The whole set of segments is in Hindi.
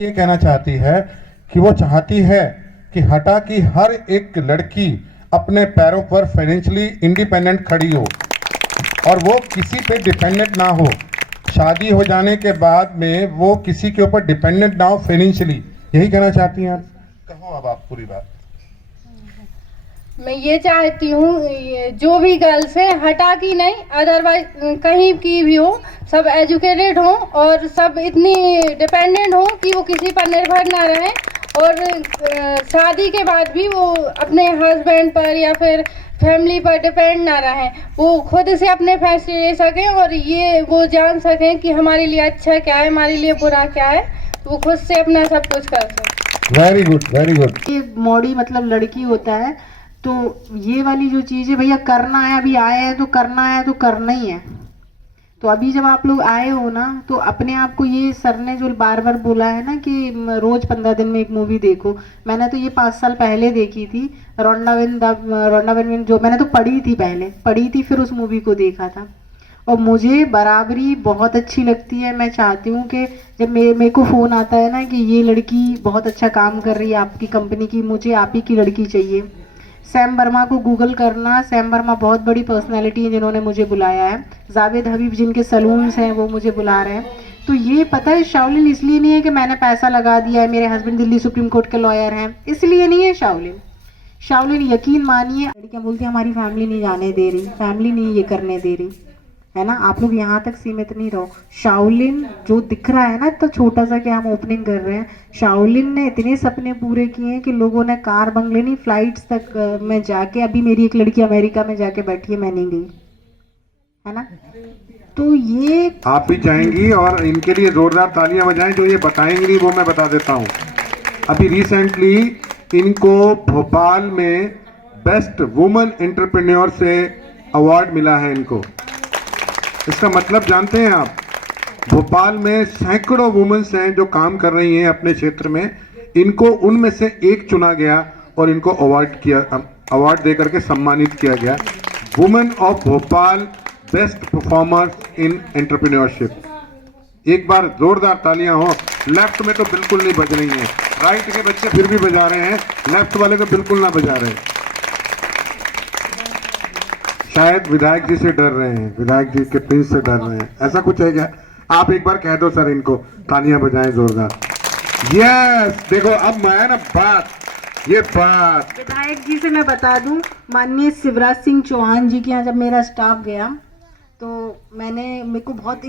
ये कहना चाहती है कि वो चाहती है कि हटा की हर एक लड़की अपने पैरों पर फाइनेंशियली इंडिपेंडेंट खड़ी हो और वो किसी पे डिपेंडेंट ना हो। शादी हो जाने के बाद में वो किसी के ऊपर डिपेंडेंट ना हो फाइनेंशियली। यही कहना चाहती हैं आप? कहो अब आप पूरी बात। मैं ये चाहती हूँ जो भी गर्ल्स है, हटा की नहीं अदरवाइज कहीं की भी हो, सब एजुकेटेड हो और सब इतनी डिपेंडेंट हो कि वो किसी पर निर्भर ना रहे और शादी के बाद भी वो अपने हस्बैंड पर या फिर फैमिली पर डिपेंड ना रहें। वो खुद से अपने फैसले ले सकें और ये वो जान सकें कि हमारे लिए अच्छा क्या है, हमारे लिए बुरा क्या है। वो खुद से अपना सब कुछ कर सकें। Very good, very good. ये मॉडी मतलब लड़की होता है, तो ये वाली जो चीज़ है भैया, करना है, अभी आए हैं तो करना है तो करना ही है। तो अभी जब आप लोग आए हो ना, तो अपने आप को, ये सर ने जो बार बार बोला है ना कि रोज 15 दिन में एक मूवी देखो, मैंने तो ये 5 साल पहले देखी थी। रोंडाविन जो मैंने तो पढ़ी थी फिर उस मूवी को देखा था और मुझे बराबरी बहुत अच्छी लगती है। मैं चाहती हूँ कि जब मेरे को फ़ोन आता है ना कि ये लड़की बहुत अच्छा काम कर रही है आपकी कंपनी की, मुझे आप ही की लड़की चाहिए। सैम वर्मा को गूगल करना, सैम वर्मा बहुत बड़ी पर्सनालिटी है जिन्होंने मुझे बुलाया है। जावेद हबीब जिनके सलून्स हैं वो मुझे बुला रहे हैं। तो ये पता है शाओलिन इसलिए नहीं है कि मैंने पैसा लगा दिया है, मेरे हस्बैंड दिल्ली सुप्रीम कोर्ट के लॉयर हैं, इसलिए नहीं है शाओलिन यकीन मानिए, लड़कियाँ बोलती हैं हमारी फैमिली नहीं जाने दे रही, फैमिली नहीं ये करने दे रही है ना, आप लोग यहाँ तक सीमित नहीं रहो। शाओलिन जो दिख रहा है ना, इतना छोटा सा कि हम ओपनिंग कर रहे हैं, शाओलिन ने इतने सपने पूरे किए हैं कि लोगों ने कार बंगले नहीं, फ्लाइट्स तक में जाके, अभी मेरी एक लड़की अमेरिका में जाके बैठी है, मैं नहीं गई, है ना। तो ये आप भी चाहेंगी और इनके लिए जोरदार तालियां बजाएं। जो ये बताएंगी वो मैं बता देता हूं। अभी रिसेंटली इनको भोपाल में बेस्ट वुमेन एंटरप्रेन्योर से अवार्ड मिला है इनको। इसका मतलब जानते हैं आप, भोपाल में सैकड़ों वुमेन्स हैं जो काम कर रही हैं अपने क्षेत्र में, इनको उनमें से एक चुना गया और इनको अवार्ड देकर के सम्मानित किया गया। Women of Bhopal best performers in entrepreneurship. एक बार जोरदार तालियां हो। लेफ्ट में तो बिल्कुल नहीं बज रही हैं, राइट के बच्चे फिर भी बजा रहे हैं, लेफ्ट वाले तो बिल्कुल ना बजा रहे हैं। शायद विधायक जी से डर रहे हैं, विधायक जी के प्रिंस से डर रहे हैं, ऐसा कुछ है क्या? आप एक बार कह दो सर, इनको तालियां बजाएं जोरदार। यस, देखो अब मैं ना ये बात विधायक जी से मैं बता दूं, माननीय शिवराज सिंह चौहान जी के यहाँ जब मेरा स्टाफ गया तो मेरे को बहुत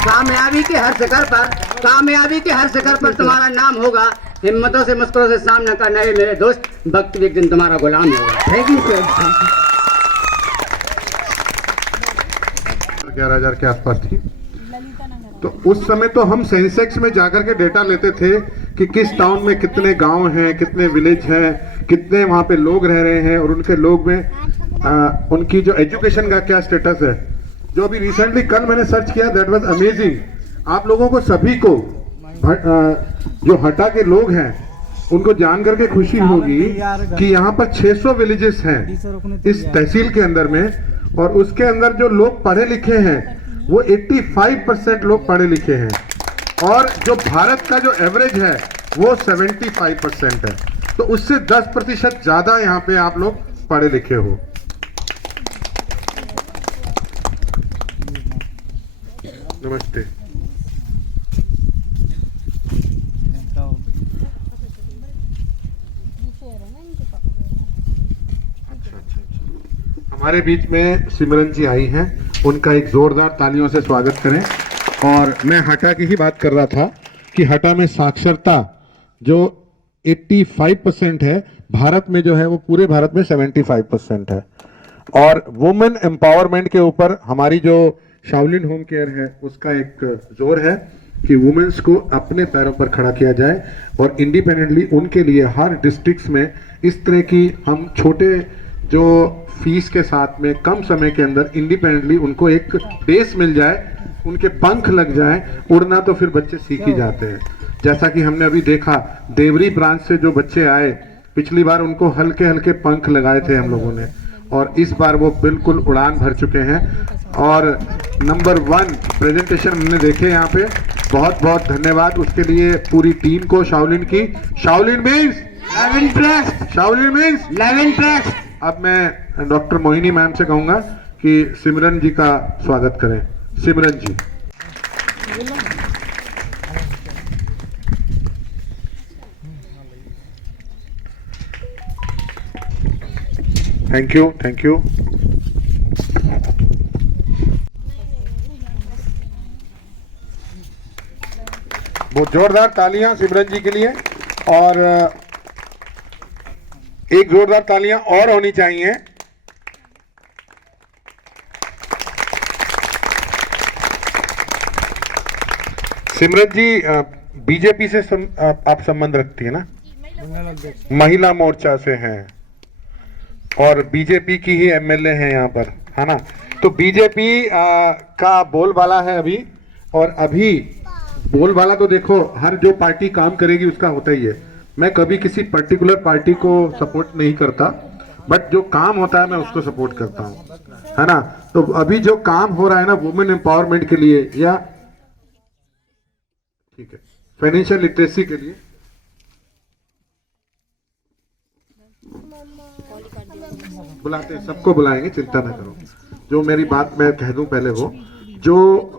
कामयाबी के हर शिखर पर तुम्हारा नाम होगा। हिम्मतों से मुश्किलों से सामना करना है मेरे दोस्त, वक्त भी एक दिन तुम्हारा गुलाम होगा। Thank you sir. 11,000 के आसपास थी। तो उस समय तो हम सेंसेक्स में जाकर के डेटा लेते थे कि किस टाउन में कितने गांव हैं, कितने विलेज हैं, कितने वहां पे लोग रह रहे हैं और उनके लोग में उनकी जो एजुकेशन का क्या स्टेटस है। जो अभी रिसेंटली कल मैंने सर्च किया, दैट वाज अमेजिंग। आप लोगों को सभी को जो हटा के लोग हैं उनको जान करके खुशी होगी कि यहाँ पर 600 विलेजेस हैं इस तहसील के अंदर में, और उसके अंदर जो लोग पढ़े लिखे हैं वो 85% लोग पढ़े लिखे हैं और जो भारत का जो एवरेज है वो 75% है। तो उससे 10% ज्यादा यहाँ पे आप लोग पढ़े लिखे हो। नमस्ते। हमारे बीच में सिमरन जी आई हैं, उनका एक जोरदार तालियों से स्वागत करें। और मैं हटा की ही बात कर रहा था कि हटा में साक्षरता जो 85% है, भारत में जो है वो पूरे भारत में 75% है। और वुमेन एम्पावरमेंट के ऊपर हमारी जो शाओलिन होम केयर है उसका एक जोर है कि वुमेन्स को अपने पैरों पर खड़ा किया जाए और इंडिपेंडेंटली उनके लिए हर डिस्ट्रिक्ट्स में इस तरह की हम छोटे जो फीस के साथ में कम समय के अंदर इंडिपेंडेंटली उनको एक बेस मिल जाए, उनके पंख लग जाए, उड़ना तो फिर बच्चे सीख ही जाते हैं। जैसा कि हमने अभी देखा, देवरी ब्रांच से जो बच्चे आए, पिछली बार उनको हल्के हल्के पंख लगाए थे हम लोगों ने, और इस बार वो बिल्कुल उड़ान भर चुके हैं। और नंबर 1 प्रेजेंटेशन हमने देखे यहाँ पे, बहुत बहुत धन्यवाद उसके लिए पूरी टीम को, शाओलिन की। Shaolin means 11 plus, Shaolin means 11 plus. अब मैं डॉक्टर मोहिनी मैम से कहूँगा कि सिमरन जी का स्वागत करें। Simran ji. Thank you, thank you. बहुत जोरदार तालियां सिमरन जी के लिए, और एक जोरदार तालियां और होनी चाहिए। सिमरन जी बीजेपी से आप संबंध रखती है ना? महिला मोर्चा से हैं और बीजेपी की ही एमएलए हैं यहाँ पर, है ना? तो बीजेपी का बोलबाला है अभी, और अभी बोलबाला तो देखो हर जो पार्टी काम करेगी उसका होता ही है। मैं कभी किसी पर्टिकुलर पार्टी को सपोर्ट नहीं करता, बट जो काम होता है मैं उसको सपोर्ट करता हूँ, है ना? तो अभी जो काम हो रहा है ना वुमेन एम्पावरमेंट के लिए, या ठीक है फाइनेंशियल लिटरेसी के लिए, बुलाते हैं, सबको बुलाएंगे, चिंता ना करो। जो मेरी बात मैं कह दूं पहले, वो जो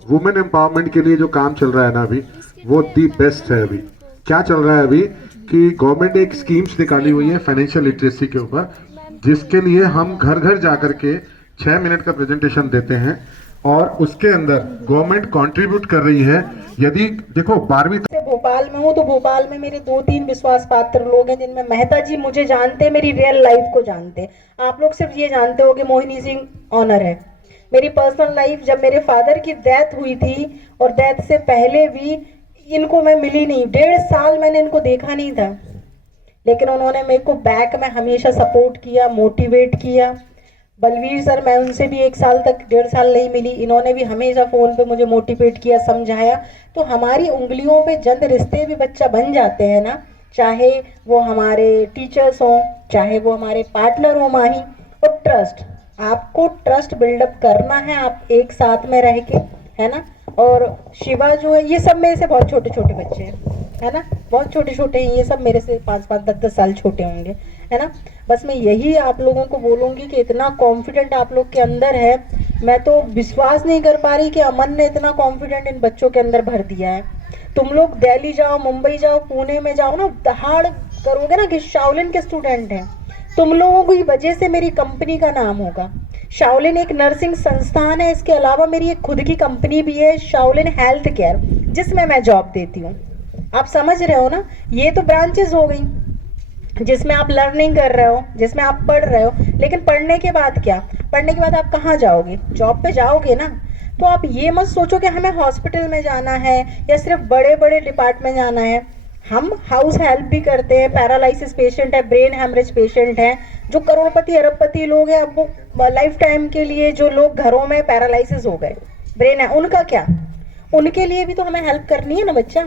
वुमेन एम्पावरमेंट के लिए जो काम चल रहा है ना अभी, वो दी बेस्ट है। अभी क्या चल रहा है अभी कि गवर्नमेंट एक स्कीम्स निकाली हुई है फाइनेंशियल लिटरेसी के ऊपर, जिसके लिए हम घर घर जाकर के 6 मिनट का प्रेजेंटेशन देते हैं, और उसके अंदर गवर्नमेंट कंट्रीब्यूट कर रही है। यदि देखो 12वीं से भोपाल में हूँ, तो भोपाल में मेरे 2-3 विश्वास पात्र लोग हैं, जिनमें मेहता जी मुझे जानते हैं, मेरी रियल लाइफ को जानते हैं। आप लोग सिर्फ ये जानते हो कि मोहिनी सिंह ऑनर है। मेरी पर्सनल लाइफ, जब मेरे फादर की डेथ हुई थी और डेथ से पहले भी इनको मैं मिली नहीं, 1.5 साल मैंने इनको देखा नहीं था, लेकिन उन्होंने मेरे को बैक में हमेशा सपोर्ट किया, मोटिवेट किया। बलवीर सर, मैं उनसे भी 1 साल तक 1.5 साल नहीं मिली, इन्होंने भी हमेशा फ़ोन पे मुझे मोटिवेट किया, समझाया। तो हमारी उंगलियों पे जल्द रिश्ते भी बच्चा बन जाते हैं ना, चाहे वो हमारे टीचर्स हों, चाहे वो हमारे पार्टनर हो माही। और ट्रस्ट, आपको ट्रस्ट बिल्डअप करना है, आप एक साथ में रह के, है ना? और शिवा जो है, ये सब मेरे से बहुत छोटे छोटे बच्चे हैं, है ना? बहुत छोटे छोटे हैं ये सब, मेरे से 5-5, 10-10 साल छोटे होंगे, है ना? बस मैं यही आप लोगों को बोलूँगी कि इतना कॉन्फिडेंट आप लोग के अंदर है, मैं तो विश्वास नहीं कर पा रही कि अमन ने इतना कॉन्फिडेंट इन बच्चों के अंदर भर दिया है। तुम लोग दिल्ली जाओ, मुंबई जाओ, पुणे में जाओ ना, दहाड़ करोगे ना कि शाओलिन के स्टूडेंट हैं। तुम लोगों की वजह से मेरी कंपनी का नाम होगा। शाओलिन एक नर्सिंग संस्थान है, इसके अलावा मेरी एक खुद की कंपनी भी है, शाओलिन हेल्थ केयर, जिसमें मैं जॉब देती हूँ। आप समझ रहे हो ना? ये तो ब्रांचेस हो गई जिसमें आप लर्निंग कर रहे हो, जिसमें आप पढ़ रहे हो, लेकिन पढ़ने के बाद क्या? पढ़ने के बाद आप कहाँ जाओगे? जॉब पे जाओगे ना। तो आप ये मत सोचो कि हमें हॉस्पिटल में जाना है या सिर्फ बड़े बड़े डिपार्टमेंट जाना है। हम हाउस हेल्प भी करते हैं, पैरालिसिस पेशेंट है, ब्रेन हेमरेज पेशेंट है, जो करोड़पति अरबपति लोग हैं, अब वो लाइफ टाइम के लिए जो लोग घरों में पैरालिसिस हो गए, ब्रेन है, उनका क्या? उनके लिए भी तो हमें हेल्प करनी है ना बच्चा।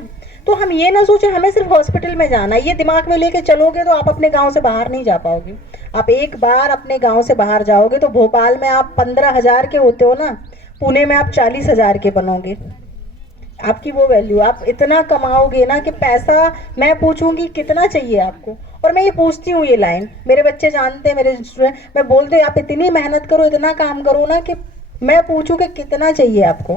तो हम ये ना सोचें हमें सिर्फ हॉस्पिटल में जाना है, ये दिमाग में लेके चलोगे तो आप अपने गांव से बाहर नहीं जा पाओगे। आप एक बार अपने गांव से बाहर जाओगे तो भोपाल में आप 15,000 के होते हो ना, पुणे में आप 40,000 के बनोगे। आपकी वो वैल्यू, आप इतना कमाओगे ना कि पैसा, मैं पूछूंगी कितना चाहिए आपको, और मैं ये पूछती हूँ, ये लाइन मेरे बच्चे जानते हैं, मेरे स्टूडेंट, मैं बोलते आप इतनी मेहनत करो, इतना काम करो ना कि मैं पूछूँ कि कितना चाहिए आपको,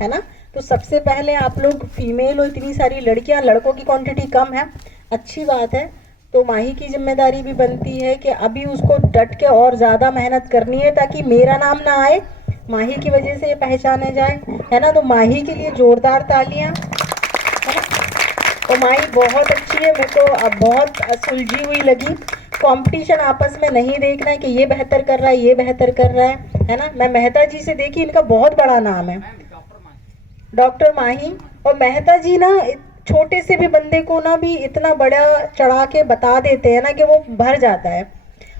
है ना? तो सबसे पहले आप लोग फीमेल हो, इतनी सारी लड़कियां, लड़कों की क्वांटिटी कम है, अच्छी बात है। तो माही की जिम्मेदारी भी बनती है कि अभी उसको डट के और ज़्यादा मेहनत करनी है, ताकि मेरा नाम ना आए, माही की वजह से ये पहचाने जाए, है ना? तो माही के लिए जोरदार तालियां, है ना? तो माही बहुत अच्छी है, मेरे को अब बहुत सुलझी हुई लगी। कंपटीशन आपस में नहीं देखना है कि ये बेहतर कर रहा है, ये बेहतर कर रहा है ना? मैं मेहता जी से देखी, इनका बहुत बड़ा नाम है, डॉक्टर माही। और मेहता जी ना छोटे से भी बंदे को ना भी इतना बड़ा चढ़ा के बता देते हैं ना कि वो भर जाता है।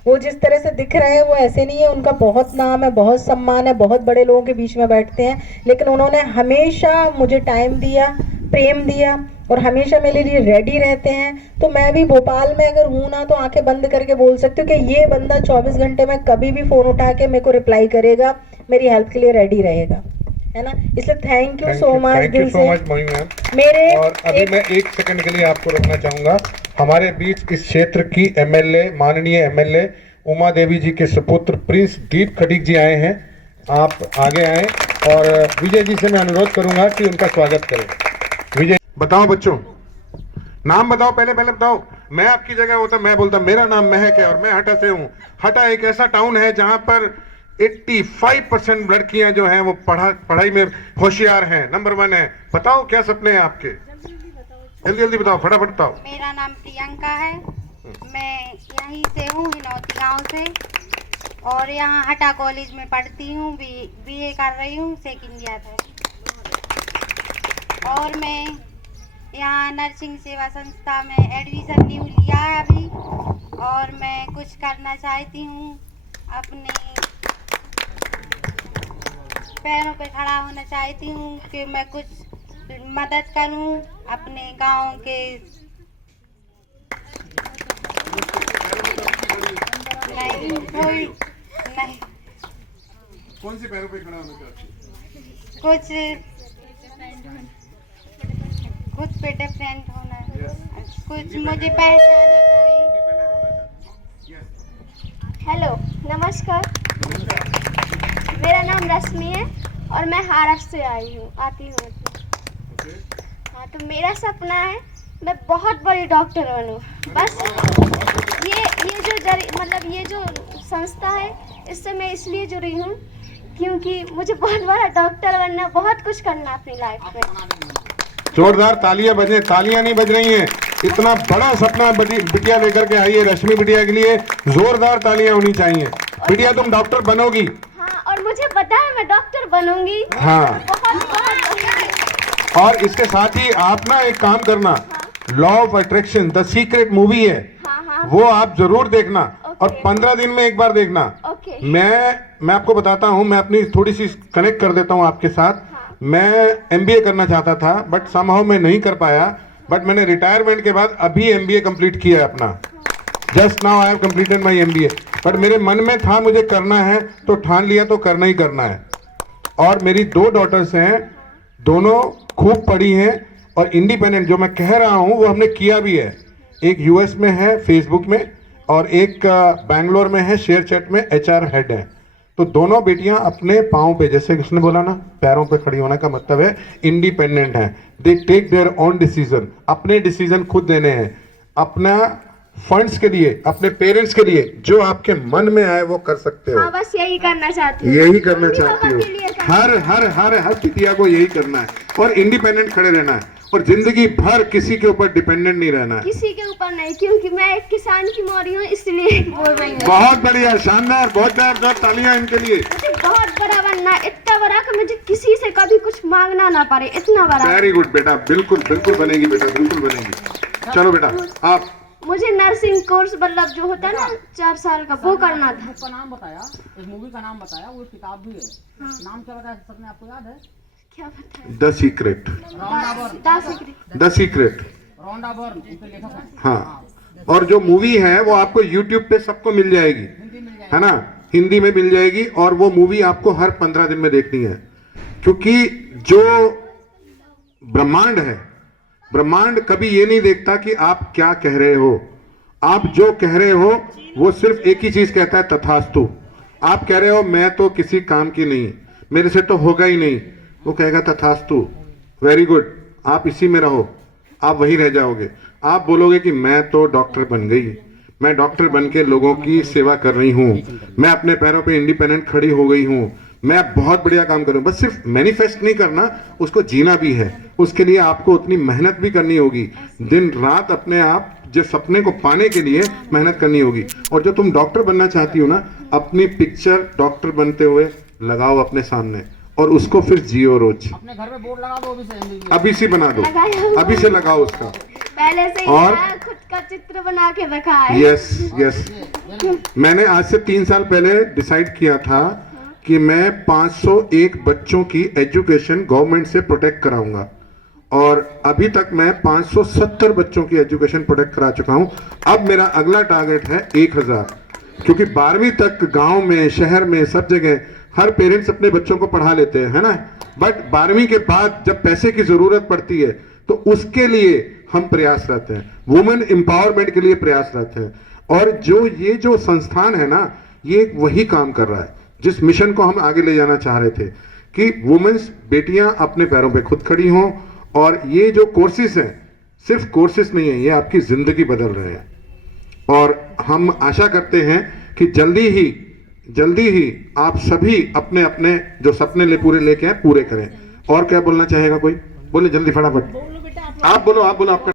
वो जिस तरह से दिख रहे हैं वो ऐसे नहीं है, उनका बहुत नाम है, बहुत सम्मान है, बहुत बड़े लोगों के बीच में बैठते हैं, लेकिन उन्होंने हमेशा मुझे टाइम दिया, प्रेम दिया, और हमेशा मेरे लिए रेडी रहते हैं। तो मैं भी भोपाल में अगर हूँ ना तो आंखें बंद करके बोल सकती हूँ कि ये बंदा 24 घंटे में कभी भी फ़ोन उठा के मेरे को रिप्लाई करेगा, मेरी हेल्प के लिए रेडी रहेगा, है ना। इसलिए thank you so much thank you दिल सो से मच मोहिनी मैम। मेरे। और अभी मैं एक सेकंड के लिए आपको रोकना चाहूंगा। हमारे बीच इस क्षेत्र की एमएलए, माननीय एमएलए उमा देवी जी के सुपुत्र प्रिंस दीप खटीक जी आए हैं। आप आगे आए और विजय जी से मैं अनुरोध करूंगा कि उनका स्वागत करें। विजय, बताओ बच्चों, नाम बताओ, पहले बताओ। मैं आपकी जगह होता मैं बोलता मेरा नाम महक है और मैं हटा से हूँ। हटा एक ऐसा टाउन है जहां पर 85% लड़कियां जो हैं वो पढ़ाई में होशियार हैं, नंबर 1 है। बताओ क्या सपने हैं आपके, जल्दी जल्दी बताओ, फटाफट बताओ। मेरा नाम प्रियंका है, मैं यहीं से हूँ, हिनौती गांव से, और यहाँ हटा कॉलेज में पढ़ती हूँ, बीए कर रही हूँ, सेकंड ईयर है। और मैं यहाँ नर्सिंग सेवा संस्था में एडमिशन न्यू लिया है अभी, और मैं कुछ करना चाहती हूँ, अपने पैरों पे खड़ा होना चाहती हूँ कि मैं कुछ मदद करूँ अपने गांव के। नहीं, कोई नहीं, कौन सी पैरों पे खड़ा होना चाहती है? कुछ खुद पे डिफरेंट होना है, कुछ मुझे पहचाने कोई। हेलो, नमस्कार। मेरा नाम रश्मि है और मैं हारस से आती हूँ। हाँ, तो मेरा सपना है मैं बहुत बड़ी डॉक्टर बनूँ। बस ये जो संस्था है इससे मैं इसलिए जुड़ी हूँ क्योंकि मुझे बहुत बड़ा डॉक्टर बनना, बहुत कुछ करना अपनी लाइफ में। जोरदार तालियां बजे, तालियां नहीं बज रही हैं। इतना बड़ा सपना बिटिया लेकर के आई है रश्मि बिटिया के लिए, जोरदार तालियां होनी चाहिए। बिटिया तुम डॉक्टर बनोगी। हाँ, और मुझे पता है मैं डॉक्टर बनूंगी। हाँ, और इसके साथ ही आप ना एक काम करना, law of attraction the secret movie है, वो आप जरूर देखना और 15 दिन में एक बार देखना। मैं आपको बताता हूँ, मैं अपनी थोड़ी सी कनेक्ट कर देता हूँ आपके साथ। मैं एमबीए करना चाहता था बट समहाउ मैं नहीं कर पाया, बट मैंने रिटायरमेंट के बाद अभी एमबीए कंप्लीट किया है अपना। Just now I have completed my MBA. But मेरे मन में था मुझे करना है तो ठान लिया तो करना ही करना है। और मेरी 2 डॉटर्स हैं, दोनों खूब पढ़ी हैं और इंडिपेंडेंट, जो मैं कह रहा हूँ वो हमने किया भी है। एक यूएस में है फेसबुक में और एक बैंगलोर में है शेयर चैट में एचआर हेड है। तो दोनों बेटियां अपने पाँव पे, जैसे उसने बोला ना पैरों पे खड़ी होने का मतलब है इंडिपेंडेंट है। They take their own decision, अपने डिसीजन खुद देने हैं, अपना फंड्स के लिए, अपने पेरेंट्स के लिए जो आपके मन में आए वो कर सकते हो। हाँ, बस यही करना चाहती हूँ। यही करना चाहती हूँ। हर बिटिया को यही करना है और इंडिपेंडेंट खड़े रहना है और जिंदगी भर किसी के ऊपर डिपेंडेंट नहीं रहना है। किसी के ऊपर नहीं, क्योंकि मैं एक किसान की मौरी हूँ, इसलिए बोल रही हूँ। बहुत बढ़िया, शानदार, बहुत जोरदार तालियां इनके लिए। मुझे बहुत बड़ा बनना, इतना बड़ा कि मुझे किसी से कभी कुछ मांगना ना पड़े, इतना बड़ा। वेरी गुड बेटा, बिल्कुल बिल्कुल बनेगी बेटा, बिल्कुल बनेगी। चलो बेटा आप। मुझे नर्सिंग कोर्स मतलब जो होता है ना 4 साल का, वो करना था। उसका नाम बताया, एक मूवी का नाम बताया, वो किताब भी है। नाम क्या बताया सबने, आपको याद है? क्या बताया? The secret. The secret, Rhonda Byrne उसके लेखक हैं। हाँ, और जो मूवी है वो आपको यूट्यूब पे सबको मिल जाएगी, है ना, हिंदी में मिल जाएगी। और वो मूवी आपको हर 15 दिन में देखनी है, क्योंकि जो ब्रह्मांड है, ब्रह्मांड कभी ये नहीं देखता कि आप क्या कह रहे हो। आप जो कह रहे हो वो सिर्फ एक ही चीज कहता है, तथास्तु। आप कह रहे हो मैं तो किसी काम की नहीं, मेरे से तो होगा ही नहीं, वो कहेगा तथास्तु, वेरी गुड, आप इसी में रहो, आप वहीं रह जाओगे। आप बोलोगे कि मैं तो डॉक्टर बन गई, मैं डॉक्टर बन के लोगों की सेवा कर रही हूँ, मैं अपने पैरों पे इंडिपेंडेंट खड़ी हो गई हूँ, मैं बहुत बढ़िया काम करूँ। बस सिर्फ मैनिफेस्ट नहीं करना, उसको जीना भी है। उसके लिए आपको उतनी मेहनत भी करनी होगी, दिन रात अपने आप जो सपने को पाने के लिए मेहनत करनी होगी। और जो तुम डॉक्टर बनना चाहती हो ना, अपनी पिक्चर डॉक्टर बनते हुए लगाओ अपने सामने और उसको फिर जियो रोज। अपने घर में बोर्ड लगा दो अभी से बना दो, अभी से लगाओ उसका। पहले से और खुद का चित्र बना के रखा है। यस, मैंने आज से 3 साल पहले डिसाइड किया था कि मैं 501 बच्चों की एजुकेशन गवर्नमेंट से प्रोटेक्ट कराऊंगा और अभी तक मैं 570 बच्चों की एजुकेशन प्रोटेक्ट करा चुका हूं। अब मेरा अगला टारगेट है 1000, क्योंकि 12वीं तक गांव में, शहर में, सब जगह हर पेरेंट्स अपने बच्चों को पढ़ा लेते हैं, है ना। बट 12वीं के बाद जब पैसे की जरूरत पड़ती है तो उसके लिए हम प्रयासरत हैं, वुमेन एम्पावरमेंट के लिए प्रयासरत हैं। और ये जो संस्थान है ना, ये वही काम कर रहा है जिस मिशन को हम आगे ले जाना चाह रहे थे, कि वुमेन्स, बेटियां अपने पैरों पे खुद खड़ी हों। और ये जो कोर्सेज हैं, सिर्फ कोर्सेज नहीं है, ये आपकी जिंदगी बदल रहे हैं। और हम आशा करते हैं कि जल्दी ही आप सभी अपने अपने जो सपने पूरे लेके आए, पूरे करें। और क्या बोलना चाहेगा कोई? बोले जल्दी फटाफट। आप बोलो आपका